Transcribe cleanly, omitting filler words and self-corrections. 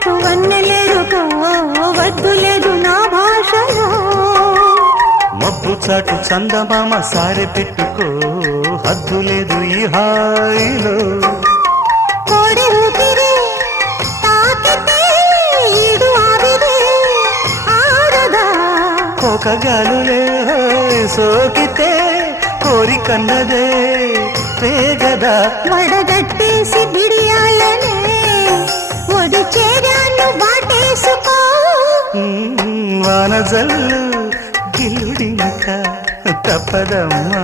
చాటు వన్నెలేరుకో వద్దు లేదు నా భాషలో మబ్బు చాటు చందమామ సారె పెట్టుకో హద్దు లేదు ఈ హాయిలో కోడి ఊపిరి తాకితే ఈడు ఆవిరి ఆడదా కోకగాలులే సోకితే కోరికన్నదే పేగదా వడగట్టేసి బిడియాలనే ఒడి చేరాను బాటేసుకో వానజల్లు గిల్లుడినక తప్పదమ్మా